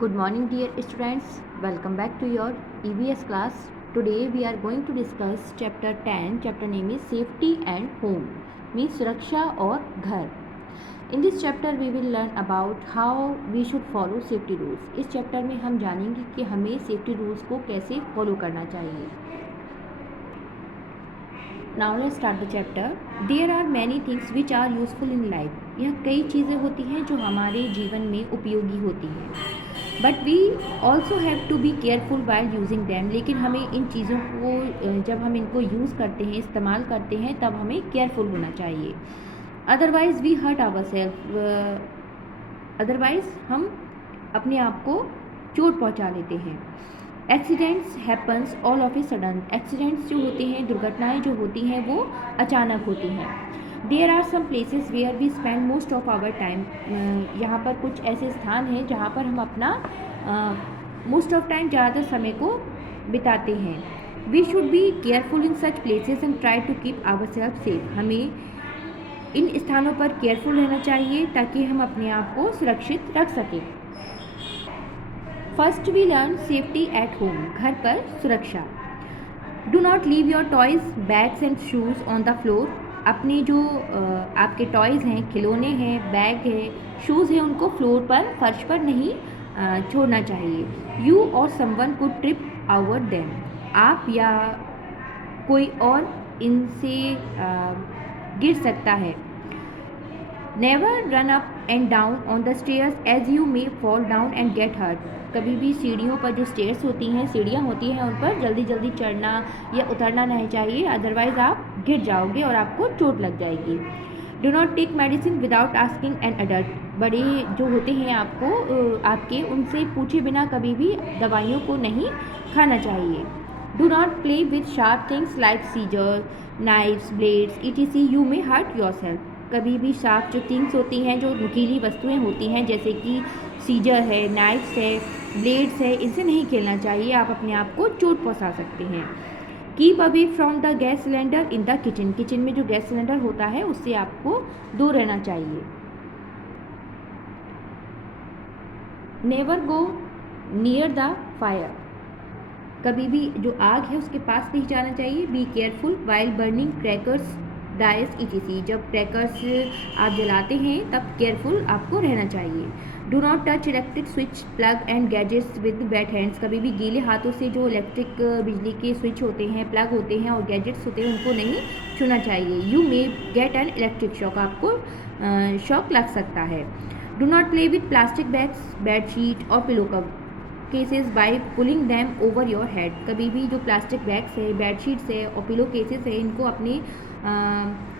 Good morning, dear students. Welcome back to your EVS class. Today we are going to discuss chapter 10. Chapter name is Safety and Home, means सुरक्षा और घर. In this chapter we will learn about how we should follow safety rules. इस chapter में हम जानेंगे कि हमें safety rules को कैसे follow करना चाहिए. Now let's start the chapter. There are many things which are useful in life. यह कई चीज़ें होती हैं जो हमारे जीवन में उपयोगी होती हैं. But we also have to be careful while using them. लेकिन हमें इन चीज़ों को जब हम इनको यूज़ करते हैं, इस्तेमाल करते हैं, तब हमें केयरफुल होना चाहिए. Otherwise we hurt our self. Otherwise हम अपने आप को चोट पहुंचा लेते हैं. Accidents happens all of a sudden. Accidents जो होते हैं, दुर्घटनाएं जो होती हैं, वो अचानक होती हैं. There are some places where we spend most of our time. यहाँ पर कुछ ऐसे स्थान हैं जहाँ पर हम अपना मोस्ट ऑफ टाइम, ज़्यादातर समय को बिताते हैं. We should be careful in such places and try to keep our self safe. हमें इन स्थानों पर केयरफुल रहना चाहिए ताकि हम अपने आप को सुरक्षित रख सकें. First we learn safety at home. घर पर सुरक्षा. Do not leave your toys, bags and shoes on the floor. अपने जो आपके टॉयज़ हैं, खिलौने हैं, बैग है, शूज़ हैं, उनको फ्लोर पर, फर्श पर नहीं छोड़ना चाहिए. You or someone could trip over them. आप या कोई और इनसे गिर सकता है. Never run up and down on the stairs as you may fall down and get hurt. कभी भी सीढ़ियों पर, जो स्टेयर्स होती हैं, सीढ़ियाँ होती हैं, उन पर जल्दी जल्दी चढ़ना या उतरना नहीं चाहिए. अदरवाइज़ आप गिर जाओगे और आपको चोट लग जाएगी. Do not take medicine without asking an adult. बड़े जो होते हैं आपके, उनसे पूछे बिना कभी भी दवाइयों को नहीं खाना चाहिए. Do not play with sharp things like scissor, knifes, blades etc. You may hurt your self. कभी भी शार्प जो थिंग्स होती हैं, जो नुकीली वस्तुएं होती हैं, जैसे कि सीजर है, नाइफ्स है, ब्लेड्स है, इनसे नहीं खेलना चाहिए. आप अपने आप को चोट पहुंचा सकते हैं. Keep away from the gas cylinder in the kitchen. Kitchen में जो गैस सिलेंडर होता है, उससे आपको दूर रहना चाहिए. Never go near the fire. कभी भी जो आग है उसके पास नहीं जाना चाहिए. B careful while burning crackers, dice etc. जब क्रैकर्स आप जलाते हैं तब केयरफुल आपको रहना चाहिए. Do not touch electric switch, plug and gadgets with weight hands. कभी भी गीले हाथों से जो इलेक्ट्रिक बिजली के स्विच होते हैं, प्लग होते हैं और गैजेट्स होते हैं, उनको नहीं छूना चाहिए. You may get an electric shock. आपको शॉक लग सकता है. Do not play with plastic bags, bedsheet और pillow cover cases by pulling them over your head. कभी भी जो प्लास्टिक बैग्स है, बेडशीट्स है और पिलो केसेस है, इनको अपने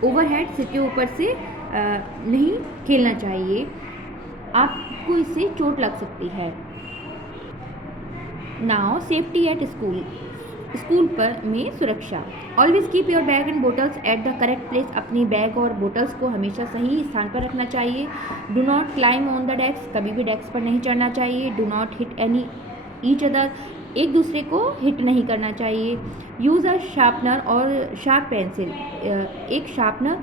ओवर हेड, सिर के ऊपर से नहीं खेलना चाहिए. आपको इससे चोट लग सकती है. Now safety at school. School पर में सुरक्षा. Always keep your bag and bottles at the correct place. अपनी बैग और बोटल्स को हमेशा सही स्थान पर रखना चाहिए. Do not climb on the desk. कभी भी डेस्क पर नहीं चढ़ना चाहिए. Do not hit any each other. एक दूसरे को हिट नहीं करना चाहिए. यूज़ अ शार्पनर और शार्प पेंसिल. एक शार्पनर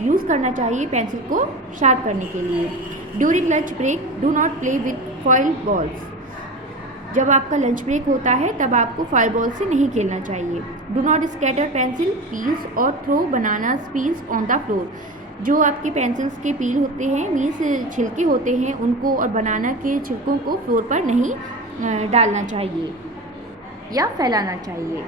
यूज़ करना चाहिए पेंसिल को शार्प करने के लिए. During lunch break do not play with foil balls. जब आपका लंच ब्रेक होता है तब आपको फॉइल बॉल से नहीं खेलना चाहिए. Do not scatter pencil peels और throw banana peels on the floor. जो आपके पेंसिल्स के पील होते हैं, मीन्स छिलके होते हैं, उनको और बनाना के छिलकों को फ्लोर पर नहीं डालना चाहिए या फैलाना चाहिए.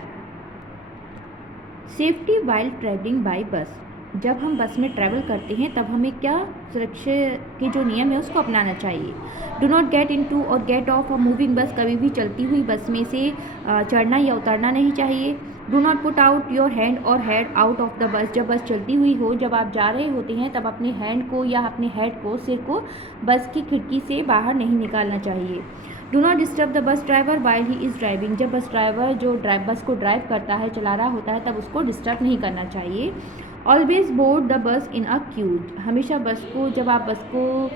सेफ्टी वाइल ट्रैवलिंग बाय बस. जब हम बस में ट्रैवल करते हैं तब हमें क्या सुरक्षा के जो नियम है उसको अपनाना चाहिए. Do not get into or get off a moving bus. कभी भी चलती हुई बस में से चढ़ना या उतरना नहीं चाहिए. Do not put out your hand और head out of the bus. जब बस चलती हुई हो, जब आप जा रहे होते हैं, तब अपने हैंड को या अपने हेड को, सिर को बस की खिड़की से बाहर नहीं निकालना चाहिए. Do not disturb the bus driver while he is driving. जब बस ड्राइवर जो बस को ड्राइव करता है, चला रहा होता है, तब उसको डिस्टर्ब नहीं करना चाहिए. Always board the bus in a Q. हमेशा बस को, जब आप बस को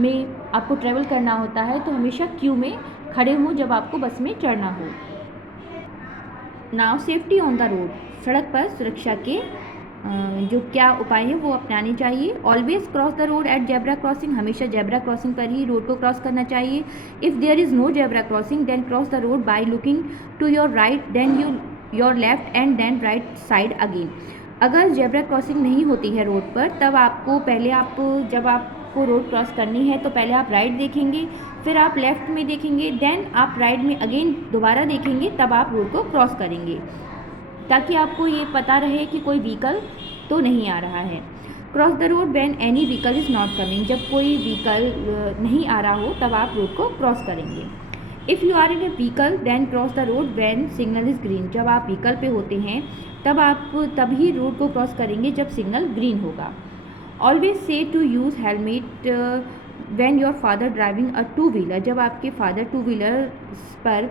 में आपको ट्रैवल करना होता है तो हमेशा क्यू में खड़े हों जब आपको बस में चढ़ना हो. Now safety on the road. सड़क पर सुरक्षा के जो क्या उपाय हैं वो अपनाने चाहिए। Always cross the road at zebra crossing, हमेशा जेब्रा क्रॉसिंग पर ही रोड को क्रॉस करना चाहिए। If there is no zebra crossing then cross the road by looking to your right then your left and then right side again. अगर zebra crossing नहीं होती है रोड पर, तब आपको पहले जब आपको रोड क्रॉस करनी है तो पहले आप राइट देखेंगे, फिर आप लेफ़्ट में देखेंगे, देन आप राइट में अगेन दोबारा देखेंगे, तब आप रोड को क्रॉस करेंगे, ताकि आपको ये पता रहे कि कोई व्हीकल तो नहीं आ रहा है। Cross the road when any vehicle is not coming, जब कोई व्हीकल नहीं आ रहा हो तब आप रोड को क्रॉस करेंगे। If you are in a vehicle then cross the road when signal is green, जब आप व्हीकल पे होते हैं तब आप तभी रोड को क्रॉस करेंगे जब सिग्नल ग्रीन होगा। Always say to use helmet when your father driving a two wheeler, जब आपके फादर टू व्हीलर पर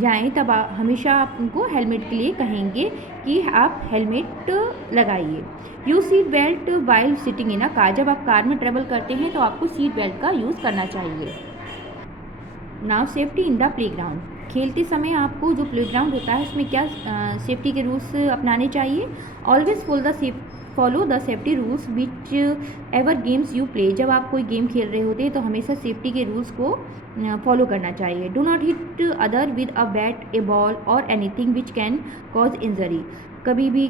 जाएं तब हमेशा आप उनको हेलमेट के लिए कहेंगे कि आप हेलमेट लगाइए। Use seat belt while sitting in a car, जब आप कार में ट्रेवल करते हैं तो आपको सीट बेल्ट का यूज़ करना चाहिए। Now safety in the playground, खेलते समय आपको जो प्लेग्राउंड होता है उसमें क्या सेफ्टी के रूल्स अपनाने चाहिए। Always follow the safety rules which ever games you play, जब आप कोई गेम खेल रहे होते हैं तो हमेशा सेफ्टी के रूल्स को फॉलो करना चाहिए। Do not hit other with a bat, a ball और anything which can cause injury, कभी भी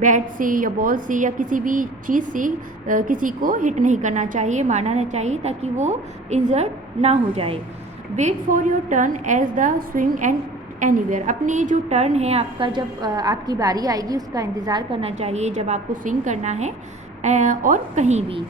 बैट से या बॉल से या किसी भी चीज़ से किसी को हिट नहीं करना चाहिए, मारना नहीं चाहिए, ताकि वो इंजर्ड ना हो जाए। Wait for your turn as the swing and anywhere, अपनी जो टर्न है आपका, जब आपकी बारी आएगी उसका इंतज़ार करना चाहिए जब आपको स्विंग करना है और कहीं भी।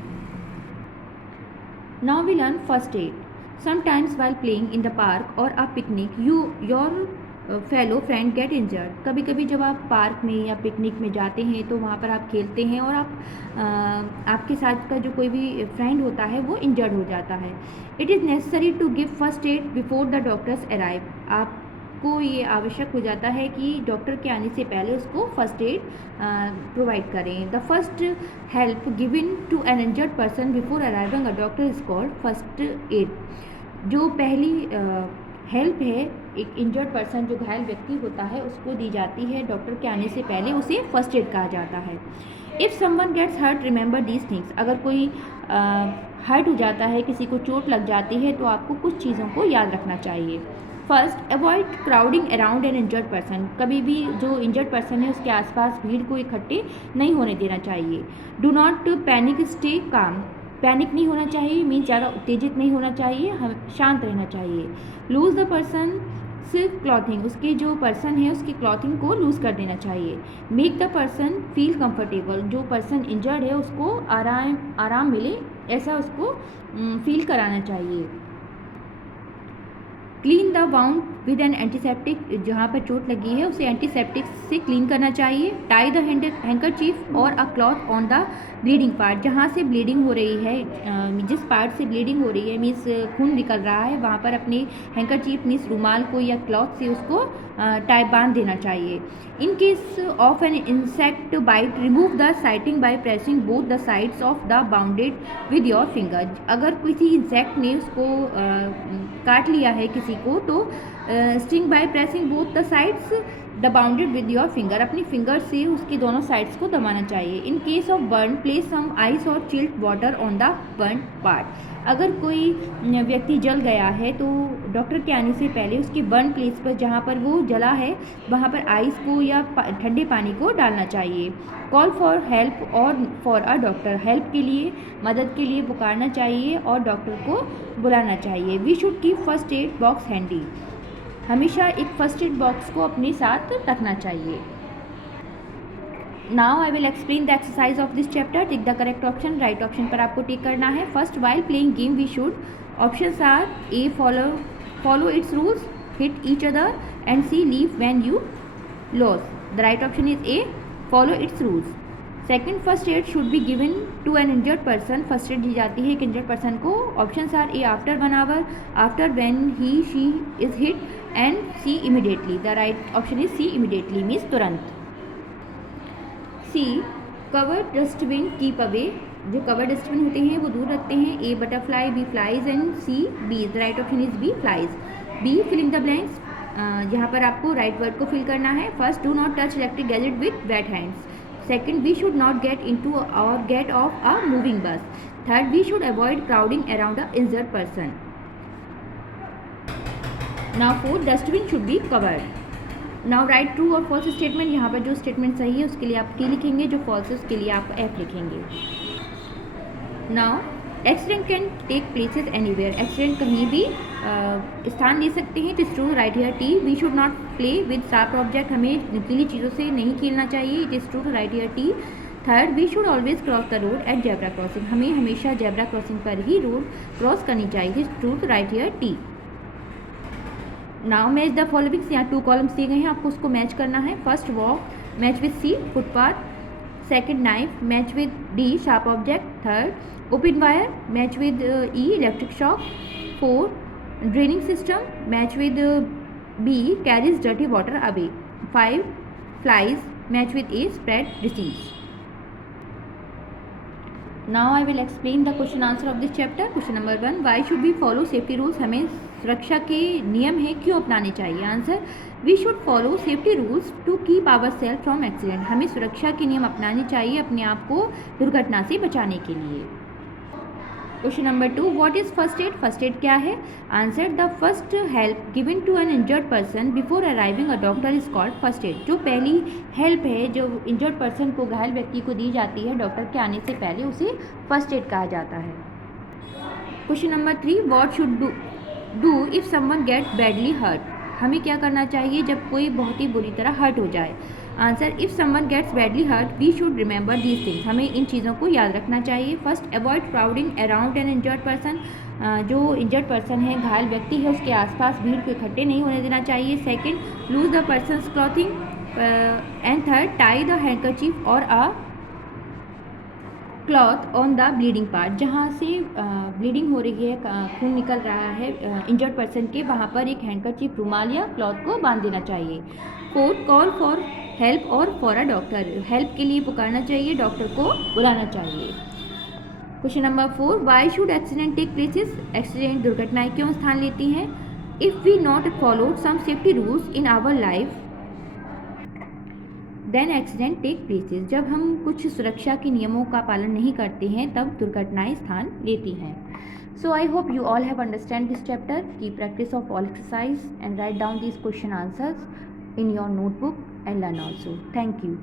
Now we learn first aid. Sometimes while playing in the park और a picnic your fellow friend get injured, कभी कभी जब आप पार्क में या पिकनिक में जाते हैं तो वहाँ पर आप खेलते हैं और आपके साथ का जो कोई भी फ्रेंड होता है वो इंजर्ड हो जाता है। It is necessary to give first aid before the doctors arrive, आपको ये आवश्यक हो जाता है कि डॉक्टर के आने से पहले उसको फर्स्ट एड प्रोवाइड करें। The first help given to an injured person before arriving a doctor is called first aid, जो पहली हेल्प है एक इंजर्ड पर्सन, जो घायल व्यक्ति होता है, उसको दी जाती है डॉक्टर के आने से पहले, उसे फर्स्ट एड कहा जाता है। If someone gets hurt remember these things, अगर कोई हर्ट हो जाता है, किसी को चोट लग जाती है, तो आपको कुछ चीज़ों को याद रखना चाहिए। First, avoid crowding around an injured person, कभी भी जो इंजर्ड पर्सन है उसके आसपास भीड़ को इकट्ठे नहीं होने देना चाहिए। Do not panic, stay calm, panic नहीं होना चाहिए, मीन्स ज़्यादा उत्तेजित नहीं होना चाहिए, हम शांत रहना चाहिए। लूज़ द पर्सन सिर्फ क्लॉथिंग, उसके जो पर्सन है उसकी क्लॉथिंग को लूज़ कर देना चाहिए। Make the person feel comfortable, जो पर्सन इंजर्ड है उसको आराम मिले ऐसा उसको फील कराना चाहिए। Clean the wound with N antiseptic, जहाँ पर चोट लगी है उसे एंटीसेप्टिक से क्लीन करना चाहिए। टाई द हैंकरचीफ और a cloth on the bleeding part, जहाँ से ब्लीडिंग हो रही है, जिस पार्ट से ब्लीडिंग हो रही है, मीन्स खून निकल रहा है, वहाँ पर अपने हैंकरचीफ मीन्स रुमाल को या क्लॉथ से उसको टाई बांध देना चाहिए। In case of an insect bite remove the sting by pressing both the sides of the bounded with your finger, अगर किसी इंसेक्ट ने उसको काट लिया है किसी को, तो sting by pressing both the sides the bounded with your finger, अपनी फिंगर से उसकी दोनों साइड्स को दबाना चाहिए। In case of burn place some ice और chilled water on the burn part, अगर कोई व्यक्ति जल गया है तो डॉक्टर के आने से पहले उसके बर्न प्लेस पर, जहाँ पर वो जला है, वहाँ पर आइस को या ठंडे पानी को डालना चाहिए। कॉल फॉर हेल्प और फॉर अ डॉक्टर, हेल्प के लिए, मदद के लिए पुकारना चाहिए और डॉक्टर को बुलाना चाहिए। We should keep first aid box handy, हमेशा एक फर्स्ट एड बॉक्स को अपने साथ रखना चाहिए। Now I will explain the exercise of this chapter. Tick the correct option, right option पर आपको टिक करना है। First, while playing game we should, options are A follow its rules, hit each other and C leave when you lose. The right option is A, follow its rules. Second, first aid should be given to an injured person, first aid दी जाती है एक injured person को। Options are A after 1 hour, after when he she is hit and C immediately. The right option is C, immediately means तुरंत। C, cover dustbin keep away, जो cover dustbin होते हैं वो दूर रखते हैं। A butterfly, B flies and C bees. The right option is B, flies. B, filling the blanks, यहाँ पर आपको राइट वर्ड को फिल करना है। First, do not touch electric gadget with wet hands, Second, we should not get into or get off a moving bus. Third, we should avoid crowding around a injured person. Now fourth, dustbin should be covered. Now right true और false statement. यहाँ पर जो statement सही है उसके लिए आप T लिखेंगे, जो फॉल्स है उसके लिए आप एफ लिखेंगे. Now accident can take places anywhere. Accident कहीं भी स्थान ले सकते हैं. तो true, write here T. We should not play with sharp object. हमें नुकीली चीज़ों से नहीं खेलना चाहिए. It is true, write here T. Third, we should always cross the road at zebra crossing. हमें हमेशा जेब्रा क्रॉसिंग पर ही रोड क्रॉस करनी चाहिए. It is true, write here T. Now match the followings. यहाँ 2 कॉलम्स दिए गए हैं, आपको उसको मैच करना है. First, walk, match with C, footpath. Second, knife, match with D, sharp object. Third, open wire, match with E, electric shock. 4, draining system, match with B, carries dirty water away. 5, flies, match with A, spread disease. Now I will explain the question answer of this chapter. Question number 1, why should we follow safety rules? हमें सुरक्षा के नियम हैं क्यों अपनाने चाहिए? Answer, we should follow safety rules to keep ourselves from accident. हमें सुरक्षा के नियम अपनाने चाहिए अपने आप को दुर्घटना से बचाने के लिए. Question number 2, what is first aid? First aid क्या है? Answer, the first help given to an injured person before arriving a doctor is called first aid. जो पहली हेल्प है जो इंजर्ड पर्सन को, घायल व्यक्ति को दी जाती है डॉक्टर के आने से पहले, उसे फर्स्ट एड कहा जाता है. Question number 3, what should do if someone get badly hurt? हमें क्या करना चाहिए जब कोई बहुत ही बुरी तरह हर्ट हो जाए? Answer, if someone gets badly hurt we should remember these things. हमें इन चीज़ों को याद रखना चाहिए. First, avoid crowding around an injured person. जो इंजर्ड पर्सन है, घायल व्यक्ति है, उसके आसपास भीड़ को इकट्ठे नहीं होने देना चाहिए. Second, loose the person's clothing. And third, tie the handkerchief और a cloth on the bleeding part. जहाँ से ब्लीडिंग हो रही है, खून निकल रहा है इंजर्ड पर्सन के, वहाँ पर एक हैंडकरचीफ, रुमाल या क्लॉथ को बांध देना चाहिए. फोर्थ, कॉल फॉर हेल्प और फॉर अ डॉक्टर. हेल्प के लिए पुकारना चाहिए, डॉक्टर को बुलाना चाहिए. Question number 4, why should accident take places? Accident, दुर्घटनाएं क्यों स्थान लेती हैं? If we not followed some safety rules in our life then accident take places. जब हम कुछ सुरक्षा के नियमों का पालन नहीं करते हैं तब दुर्घटनाएं स्थान लेती हैं. So I hope you all have understand this chapter. Keep practice of all exercise and write down these question answers in your notebook and learn also. Thank you.